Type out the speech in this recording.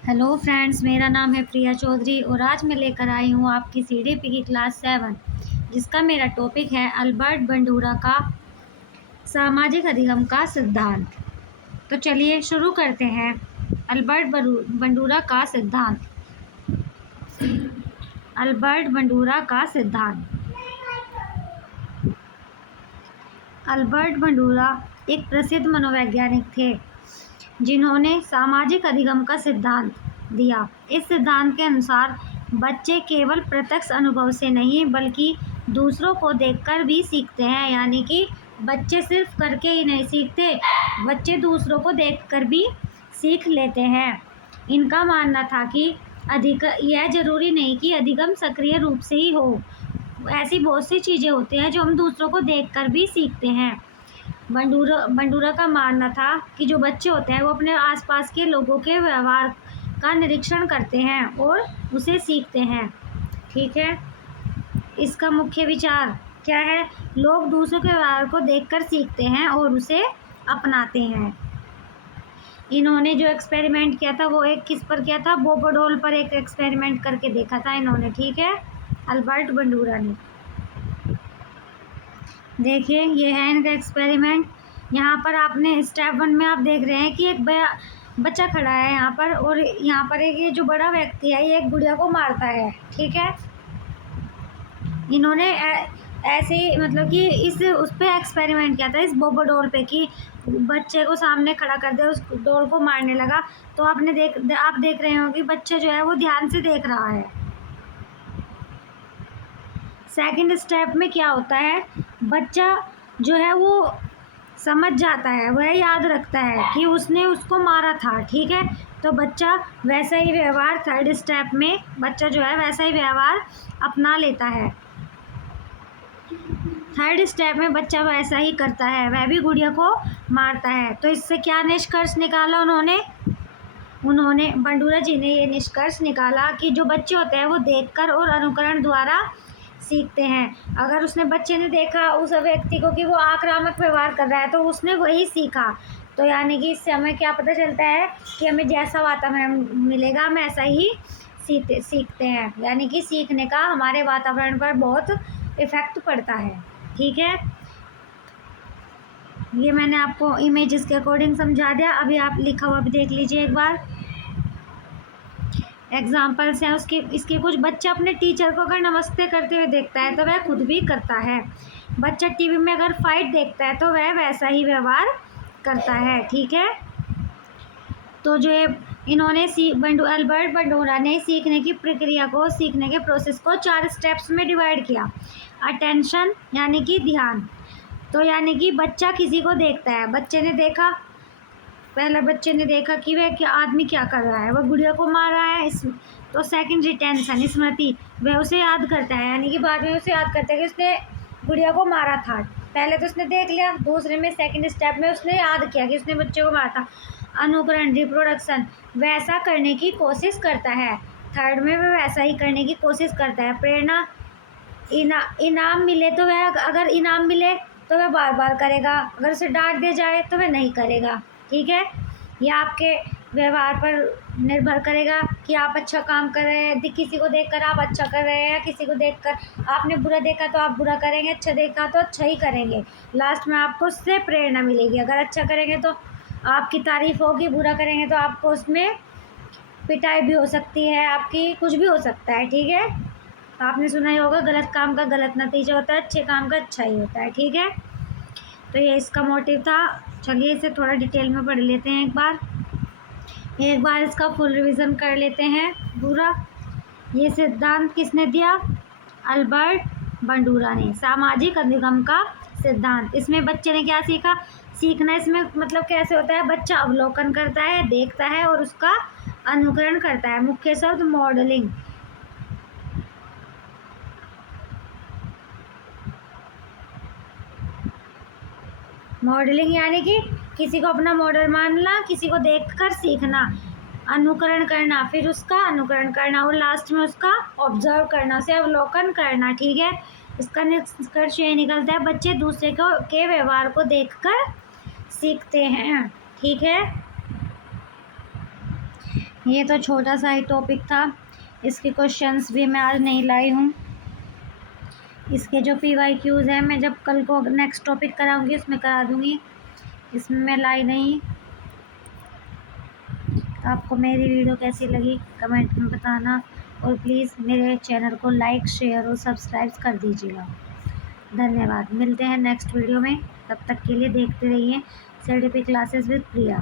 Hello friends, मेरा नाम है प्रिया चौधरी और आज मैं लेकर आई हूँ आपकी सीडीपी की क्लास 7 जिसका मेरा टॉपिक है अल्बर्ट बंडूरा का सामाजिक अधिगम का सिद्धांत। तो चलिए शुरू करते हैं। बंडूरा का सिद्धांत। अल्बर्ट बंडूरा का सिद्धांत। अल्बर्ट बंडूरा एक प्रसिद्ध मनोवैज्ञानिक थे जिन्होंने सामाजिक अधिगम का सिद्धांत दिया। इस सिद्धांत के अनुसार बच्चे केवल प्रत्यक्ष अनुभव से नहीं बल्कि दूसरों को देखकर भी सीखते हैं। यानी कि बच्चे सिर्फ करके ही नहीं सीखते, बच्चे दूसरों को देखकर भी सीख लेते हैं। इनका मानना था कि यह जरूरी नहीं कि अधिगम सक्रिय रूप से ही हो, ऐसी बहुत सी चीज़ें होती हैं जो हम दूसरों को देखकर भी सीखते हैं। बंडूरा का मानना था कि जो बच्चे होते हैं वो अपने आसपास के लोगों के व्यवहार का निरीक्षण करते हैं और उसे सीखते हैं। ठीक है, इसका मुख्य विचार क्या है? लोग दूसरों के व्यवहार को देखकर सीखते हैं और उसे अपनाते हैं। इन्होंने जो एक्सपेरिमेंट किया था वो एक किस पर किया था? बोबोडोल पर एक एक्सपेरिमेंट करके देखा था इन्होंने। ठीक है, अल्बर्ट बंडूरा ने। देखिए, ये है इनका एक्सपेरिमेंट। यहाँ पर आपने स्टेप 1 में आप देख रहे हैं कि एक बच्चा खड़ा है यहाँ पर, और यहाँ पर एक ये जो बड़ा व्यक्ति है ये एक गुड़िया को मारता है। ठीक है, इन्होंने ऐसे ही मतलब कि उस पर एक्सपेरिमेंट किया था, इस बोबो डॉल पे, कि बच्चे को सामने खड़ा कर दे, उस डॉल को मारने लगा। तो आप देख रहे हो कि बच्चा जो है वो ध्यान से देख रहा है। सेकंड स्टेप में क्या होता है? बच्चा जो है वो समझ जाता है, वह याद रखता है कि उसने उसको मारा था। ठीक है, तो बच्चा वैसा ही व्यवहार थर्ड स्टेप में बच्चा जो है वैसा ही व्यवहार अपना लेता है। थर्ड स्टेप में बच्चा वैसा ही करता है, वह भी गुड़िया को मारता है। तो इससे क्या निष्कर्ष निकाला उन्होंने बंडूरा जी ने ये निष्कर्ष निकाला कि जो बच्चे होते हैं वो देखकर और अनुकरण द्वारा सीखते हैं। अगर उसने बच्चे ने देखा उस व्यक्ति को कि वो आक्रामक व्यवहार कर रहा है तो उसने वही सीखा। तो यानी कि इससे हमें क्या पता चलता है कि हमें जैसा वातावरण मिलेगा हम ऐसा ही सीखते हैं। यानी कि सीखने का हमारे वातावरण पर बहुत इफेक्ट पड़ता है। ठीक है, ये मैंने आपको इमेजेस के अकॉर्डिंग समझा दिया। अभी आप लिखा हुआ भी देख लीजिए एक बार। एग्जाम्पल्स हैं इसके कुछ। बच्चा अपने टीचर को अगर नमस्ते करते हुए देखता है तो वह खुद भी करता है। बच्चा टीवी में अगर फाइट देखता है तो वह वैसा ही व्यवहार करता है। ठीक है, तो जो इन्होंने अल्बर्ट बंडूरा ने सीखने की प्रक्रिया को, सीखने के प्रोसेस को 4 स्टेप्स में डिवाइड किया। अटेंशन यानी कि ध्यान। तो यानी कि बच्चा किसी को देखता है, बच्चे ने देखा, पहले बच्चे ने देखा कि वह क्या आदमी क्या कर रहा है, वह गुड़िया को मार रहा है। तो सेकंड रिटेंशन, स्मृति, वह उसे याद करता है, यानी कि बाद में उसे याद करता है कि उसने गुड़िया को मारा था। पहले तो उसने देख लिया, दूसरे में सेकंड स्टेप में उसने याद किया कि उसने बच्चे को मारा था। अनुकरण, रिप्रोडक्शन, वैसा करने की कोशिश करता है। थर्ड में वह वैसा ही करने की कोशिश करता है। प्रेरणा, इनाम मिले तो वह, अगर इनाम मिले तो वह बार बार करेगा, अगर उसे डांट दिया जाए तो वह नहीं करेगा। ठीक है, यह आपके व्यवहार पर निर्भर करेगा कि आप अच्छा काम कर रहे हैं। किसी को देखकर आप अच्छा कर रहे हैं, किसी को देखकर आपने बुरा देखा तो आप बुरा करेंगे, अच्छा देखा तो अच्छा ही करेंगे। लास्ट में आपको उससे प्रेरणा मिलेगी। अगर अच्छा करेंगे तो आपकी तारीफ होगी, बुरा करेंगे तो आपको उसमें पिटाई भी हो सकती है, आपकी कुछ भी हो सकता है। ठीक है, आपने सुना ही होगा, गलत काम का गलत नतीजा होता है, अच्छे काम का अच्छा ही होता है। ठीक है, तो ये इसका मोटिव था। चलिए इसे थोड़ा डिटेल में पढ़ लेते हैं एक बार इसका फुल रिवीजन कर लेते हैं पूरा। ये सिद्धांत किसने दिया? अल्बर्ट बंडूरा ने। सामाजिक अधिगम का सिद्धांत। इसमें बच्चे ने क्या सीखा? सीखना इसमें मतलब कैसे होता है? बच्चा अवलोकन करता है, देखता है और उसका अनुकरण करता है। मुख्य शब्द मॉडलिंग। मॉडलिंग यानी कि किसी को अपना मॉडल मानना, किसी को देखकर सीखना, अनुकरण करना, फिर उसका अनुकरण करना और लास्ट में उसका ऑब्जर्व करना, उसे अवलोकन करना। ठीक है, इसका निष्कर्ष ये निकलता है बच्चे दूसरे के व्यवहार को देखकर सीखते हैं। ठीक है, ये तो छोटा सा ही टॉपिक था, इसके क्वेश्चंस भी मैं आज नहीं लाई हूँ। इसके जो PYQs हैं मैं जब कल को नेक्स्ट टॉपिक कराऊंगी उसमें करा दूंगी, इसमें मैं लाई नहीं। तो आपको मेरी वीडियो कैसी लगी कमेंट में बताना, और प्लीज़ मेरे चैनल को लाइक शेयर और सब्सक्राइब कर दीजिएगा। धन्यवाद। मिलते हैं नेक्स्ट वीडियो में, तब तक के लिए देखते रहिए CDP क्लासेस विद प्रिया।